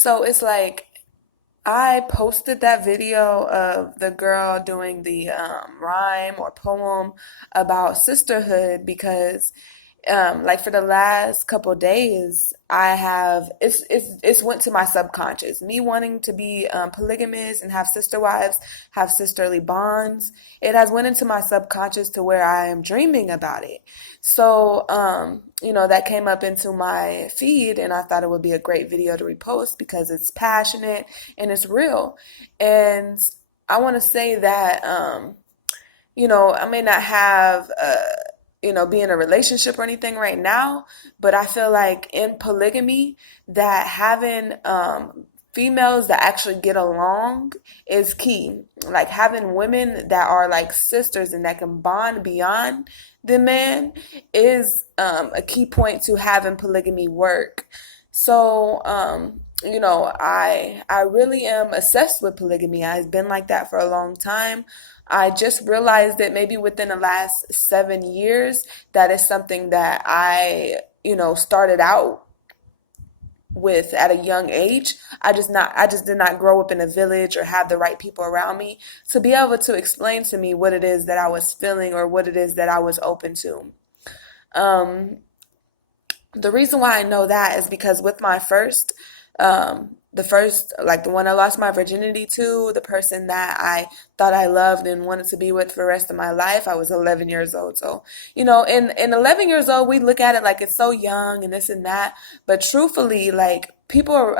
So it's like I posted that video of the girl doing the rhyme or poem about sisterhood because like for the last couple days I have it's went to my subconscious, me wanting to be polygamous and have sister wives, have sisterly bonds. It has went into my subconscious to where I am dreaming about it. So that came up into my feed, and I thought it would be a great video to repost because it's passionate and it's real. And I want to say that I may not have be in a relationship or anything right now, but I feel like in polygamy that having females that actually get along is key. Like having women that are like sisters and that can bond beyond the man is a key point to having polygamy work. So, I really am obsessed with polygamy. I've been like that for a long time. I just realized that maybe within the last 7 years, that is something that started out with at a young age. I just did not grow up in a village or have the right people around me to be able to explain to me what it is that I was feeling or what it is that I was open to. Um, the reason why I know that is because with my the first, like the one I lost my virginity to, the person that I thought I loved and wanted to be with for the rest of my life, I was 11 years old. So, in 11 years old, we look at it like it's so young and this and that. But truthfully, like people,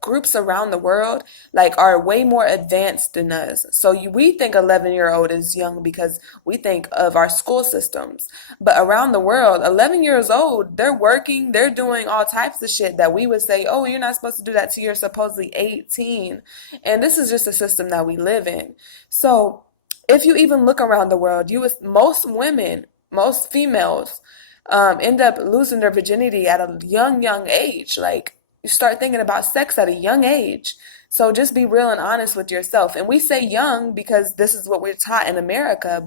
groups around the world, like are way more advanced than us. So we think 11-year-old is young because we think of our school systems. But around the world, 11 years old, they're working, they're doing all types of shit that we would say, oh, you're not supposed to do that till you're supposedly 18. And this is just a system that we live in. So if you even look around the world, most women, most females, end up losing their virginity at a young age. Like you start thinking about sex at a young age. So just be real and honest with yourself. And we say young because this is what we're taught in America,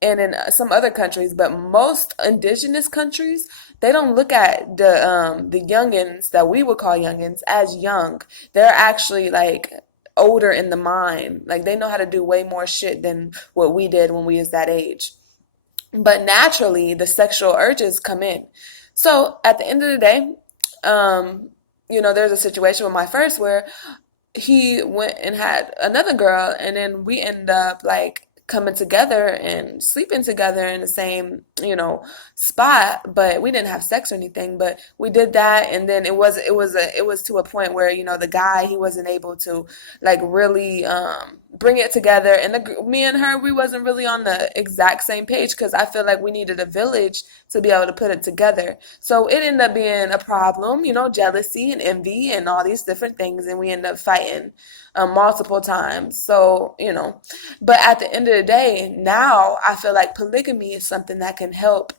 and in some other countries, but most indigenous countries, they don't look at the youngins that we would call youngins as young. They're actually like older in the mind. Like they know how to do way more shit than what we did when we was that age. But naturally, the sexual urges come in. So at the end of the day, there's a situation with my first where he went and had another girl, and then we end up like coming together and sleeping together in the same spot, but we didn't have sex or anything. But we did that, and then it was to a point where the guy, he wasn't able to like really bring it together, and me and her, we wasn't really on the exact same page because I feel like we needed a village to be able to put it together. So it ended up being a problem, jealousy and envy and all these different things, and we ended up fighting multiple times. So but at the end of the day, now I feel like polygamy is something that can help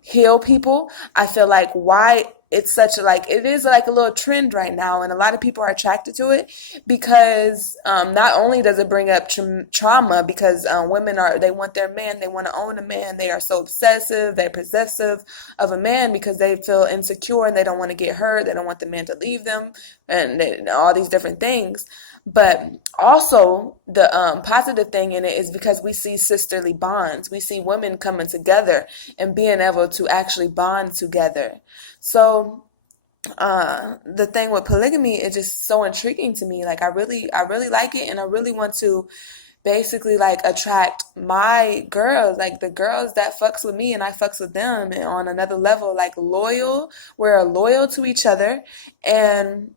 heal people. I feel like why it's such a like it is like a little trend right now, and a lot of people are attracted to it because not only does it bring up trauma, because women they want their man, they want to own a man, they are so obsessive, they're possessive of a man because they feel insecure and they don't want to get hurt, they don't want the man to leave them, and all these different things. But also the positive thing in it is because we see sisterly bonds. We see women coming together and being able to actually bond together. So the thing with polygamy is just so intriguing to me. Like I really like it, and I really want to basically like attract my girls, like the girls that fucks with me and I fucks with them, and on another level, like loyal. We're loyal to each other, and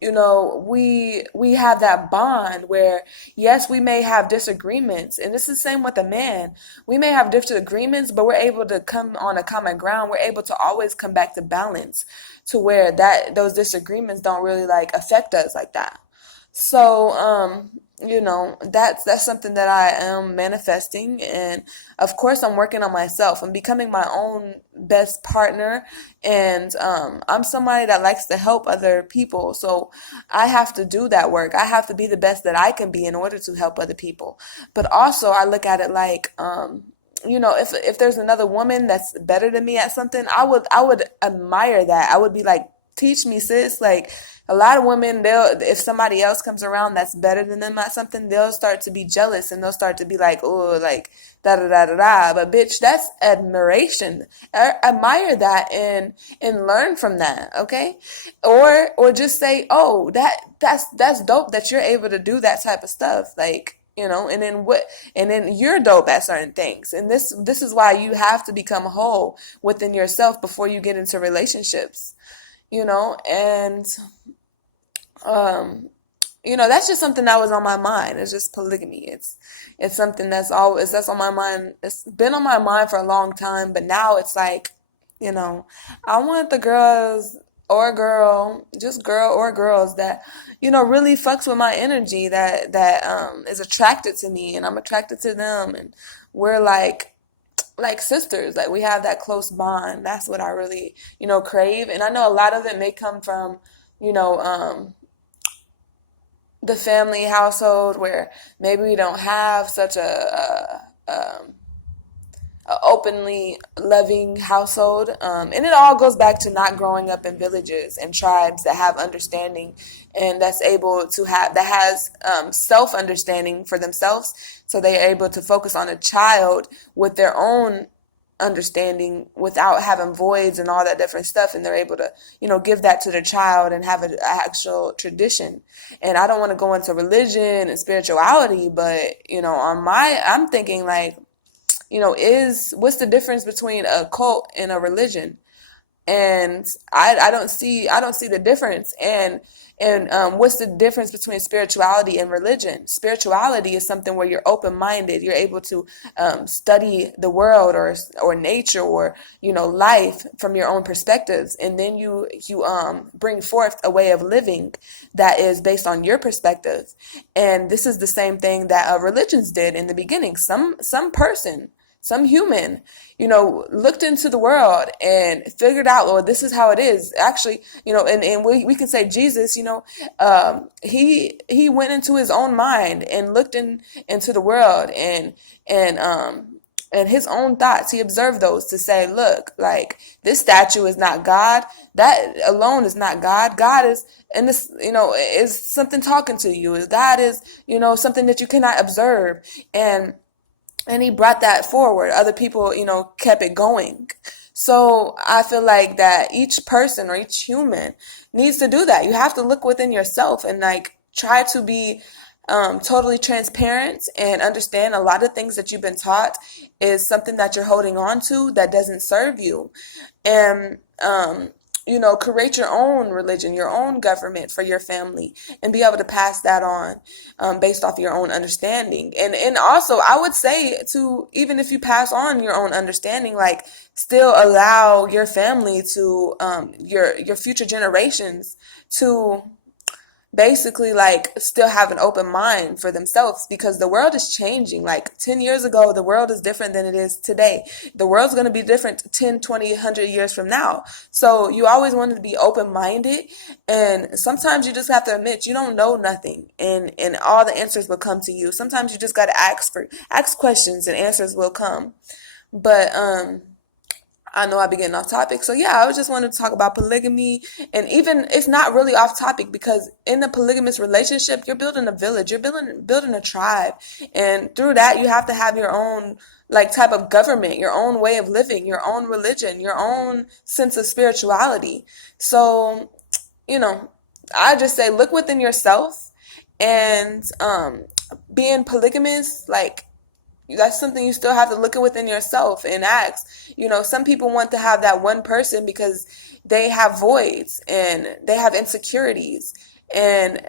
we have that bond where, yes, we may have disagreements, and this is the same with a man. We may have disagreements, but we're able to come on a common ground. We're able to always come back to balance, to where that those disagreements don't really like affect us like that. So, that's something that I am manifesting, and of course, I'm working on myself. I'm becoming my own best partner, and I'm somebody that likes to help other people. So I have to do that work. I have to be the best that I can be in order to help other people. But also, I look at it like, if there's another woman that's better than me at something, I would admire that. I would be like, teach me, sis. Like, A lot of women, if somebody else comes around that's better than them at something, they'll start to be jealous and they'll start to be like, oh, like da da da da da. But bitch, that's admiration. Admire that and learn from that, okay? Or just say, oh, that's dope that you're able to do that type of stuff, like, and then you're dope at certain things. And this is why you have to become whole within yourself before you get into relationships, and um that's just something that was on my mind. It's just polygamy. It's something that's on my mind. It's been on my mind for a long time, but now it's like, I want the girl or girls that, really fucks with my energy, that is attracted to me and I'm attracted to them, and we're like sisters, like we have that close bond. That's what I really, crave. And I know a lot of it may come from, you know, the family household where maybe we don't have such a openly loving household, and it all goes back to not growing up in villages and tribes that have understanding and that's able to have that has self understanding for themselves, so they are able to focus on a child with their own understanding without having voids and all that different stuff, and they're able to give that to their child and have an actual tradition. And I don't want to go into religion and spirituality, but I'm thinking like, is what's the difference between a cult and a religion? And I don't see the difference. And what's the difference between spirituality and religion? Spirituality is something where you're open-minded. You're able to study the world or nature or life from your own perspectives, and then you bring forth a way of living that is based on your perspective. And this is the same thing that religions did in the beginning. Some person, some human, looked into the world and figured out, well, this is how it is. Actually, and we can say Jesus, he went into his own mind and looked into the world and his own thoughts. He observed those to say, look, like this statue is not God. That alone is not God. God is, and this, is something talking to you. God is, something that you cannot observe. And he brought that forward. Other people, kept it going. So I feel like that each person or each human needs to do that. You have to look within yourself and like try to be totally transparent and understand a lot of things that you've been taught is something that you're holding on to that doesn't serve you. And create your own religion, your own government for your family, and be able to pass that on based off your own understanding. And also, I would say to, even if you pass on your own understanding, like still allow your family to your future generations to basically like still have an open mind for themselves, because the world is changing. Like 10 years ago, the world is different than it is today. The world's going to be different 10, 20, 100 years from now. So you always want to be open-minded, and sometimes you just have to admit you don't know nothing, and all the answers will come to you. Sometimes you just got to ask questions and answers will come. But I know I've been getting off topic. So yeah, I was just wanted to talk about polygamy. And even it's not really off topic, because in a polygamous relationship, you're building a village, you're building a tribe. And through that, you have to have your own like type of government, your own way of living, your own religion, your own sense of spirituality. So, I just say look within yourself, and being polygamous, like that's something you still have to look at within yourself and ask. Some people want to have that one person because they have voids and they have insecurities, and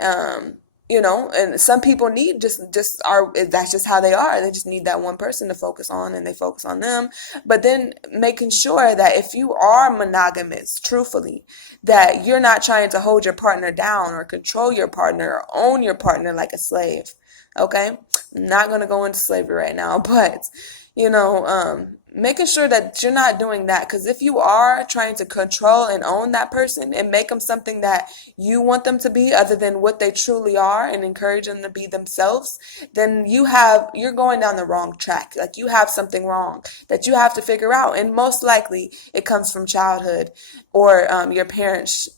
and some people need just are that's just how they are. They just need that one person to focus on, and they focus on them. But then making sure that if you are monogamous, truthfully, that you're not trying to hold your partner down or control your partner or own your partner like a slave. Okay, I'm not going to go into slavery right now, but, making sure that you're not doing that. Because if you are trying to control and own that person and make them something that you want them to be other than what they truly are, and encourage them to be themselves, then you're going down the wrong track. Like you have something wrong that you have to figure out. And most likely it comes from childhood or your parents,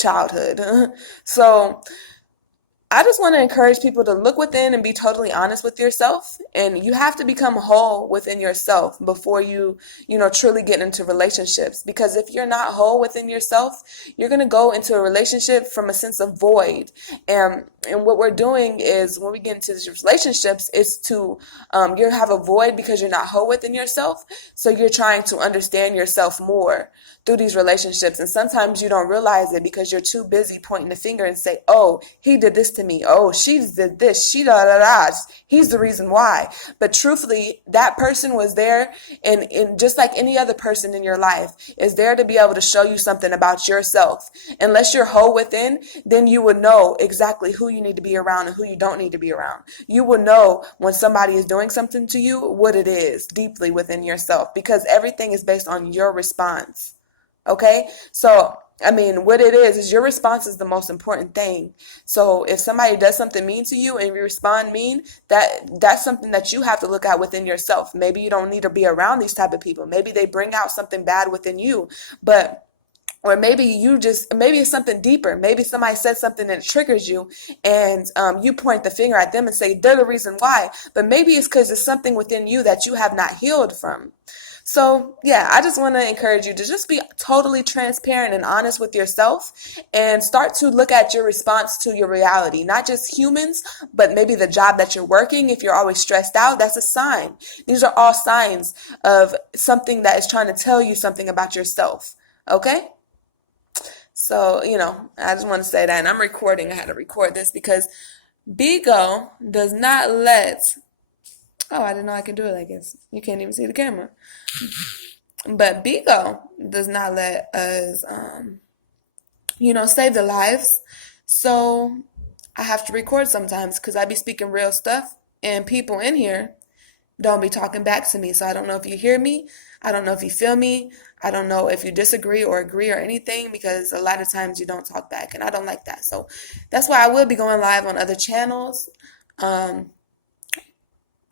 childhood. So I just want to encourage people to look within and be totally honest with yourself. And you have to become whole within yourself before you truly get into relationships. Because if you're not whole within yourself, you're going to go into a relationship from a sense of void. And what we're doing is when we get into these relationships is to, you have a void because you're not whole within yourself. So you're trying to understand yourself more through these relationships. And sometimes you don't realize it because you're too busy pointing the finger and say, oh, he did this to me. Oh, she did this. She da da da. He's the reason why. But truthfully, that person was there, and just like any other person in your life is there to be able to show you something about yourself. Unless you're whole within, then you would know exactly who you need to be around and who you don't need to be around. You will know when somebody is doing something to you, what it is deeply within yourself, because everything is based on your response. Okay? So, I mean, what it is your response is the most important thing. So if somebody does something mean to you and you respond mean, that's something that you have to look at within yourself. Maybe you don't need to be around these type of people. Maybe they bring out something bad within you, or maybe maybe it's something deeper. Maybe somebody said something that triggers you, and you point the finger at them and say they're the reason why. But maybe it's because there's something within you that you have not healed from. So, yeah, I just want to encourage you to just be totally transparent and honest with yourself and start to look at your response to your reality, not just humans, but maybe the job that you're working. If you're always stressed out, that's a sign. These are all signs of something that is trying to tell you something about yourself. Okay? So, I just want to say that. And I'm recording. I had to record this because Bigo does not let. Oh, I didn't know I could do it like this. You can't even see the camera. But Bigo does not let us, save the lives. So I have to record sometimes because I be speaking real stuff. And people in here don't be talking back to me. So I don't know if you hear me. I don't know if you feel me. I don't know if you disagree or agree or anything, because a lot of times you don't talk back. And I don't like that. So that's why I will be going live on other channels.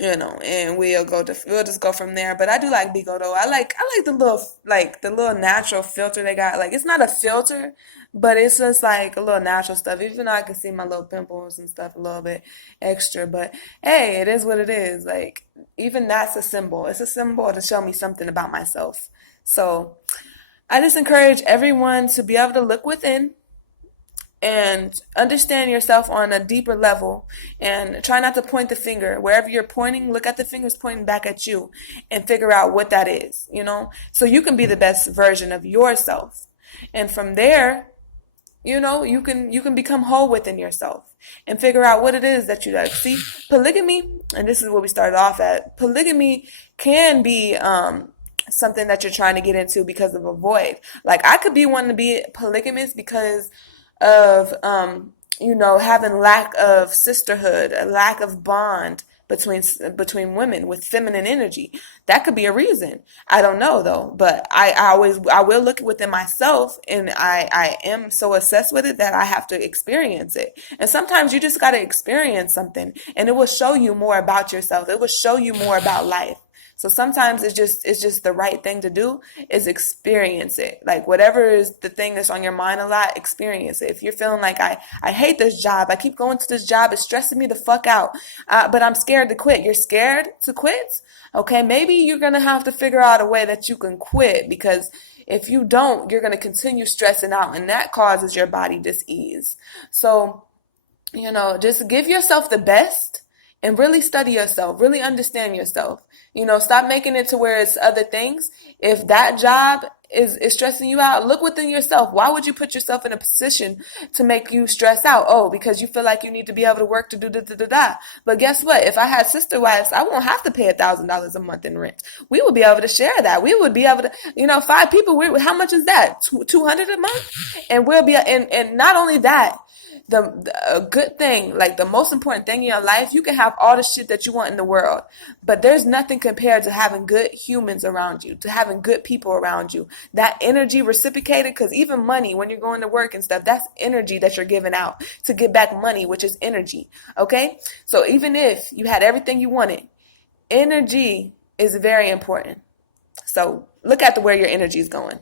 And we'll just go from there. But I do like Bigo though. I like the little natural filter they got. Like, it's not a filter, but it's just like a little natural stuff. Even though I can see my little pimples and stuff a little bit extra, but hey, it is what it is. Like, even that's a symbol. It's a symbol to show me something about myself. So I just encourage everyone to be able to look within and understand yourself on a deeper level, and try not to point the finger. Wherever you're pointing, look at the fingers pointing back at you and figure out what that is, so you can be the best version of yourself. And from there, you can become whole within yourself and figure out what it is that you like. See, polygamy, and this is what we started off at, polygamy can be something that you're trying to get into because of a void. Like, I could be wanting to be polygamous because of having lack of sisterhood, a lack of bond between women with feminine energy. That could be a reason. I don't know though, but I will look within myself, and I am so obsessed with it that I have to experience it. And sometimes you just got to experience something, and it will show you more about yourself. It will show you more about life. So sometimes it's just the right thing to do is experience it. Like, whatever is the thing that's on your mind a lot, experience it. If you're feeling like I hate this job, I keep going to this job, it's stressing me the fuck out, but I'm scared to quit. You're scared to quit? Okay, maybe you're going to have to figure out a way that you can quit, because if you don't, you're going to continue stressing out, and that causes your body dis-ease. So, just give yourself the best and really study yourself, really understand yourself. Stop making it to where it's other things. If that job is stressing you out, look within yourself. Why would you put yourself in a position to make you stress out? Oh, because you feel like you need to be able to work to do da. But guess what? If I had sister wives, I won't have to pay $1,000 a month in rent. We would be able to share that. We would be able to, 5 people. How much is that? 200 a month, and we'll be. And not only that. A good thing, like the most important thing in your life, you can have all the shit that you want in the world, but there's nothing compared to having good humans around you, to having good people around you. That energy reciprocated, because even money, when you're going to work and stuff, that's energy that you're giving out to get back money, which is energy. Okay? So even if you had everything you wanted, energy is very important. So look at where your energy is going.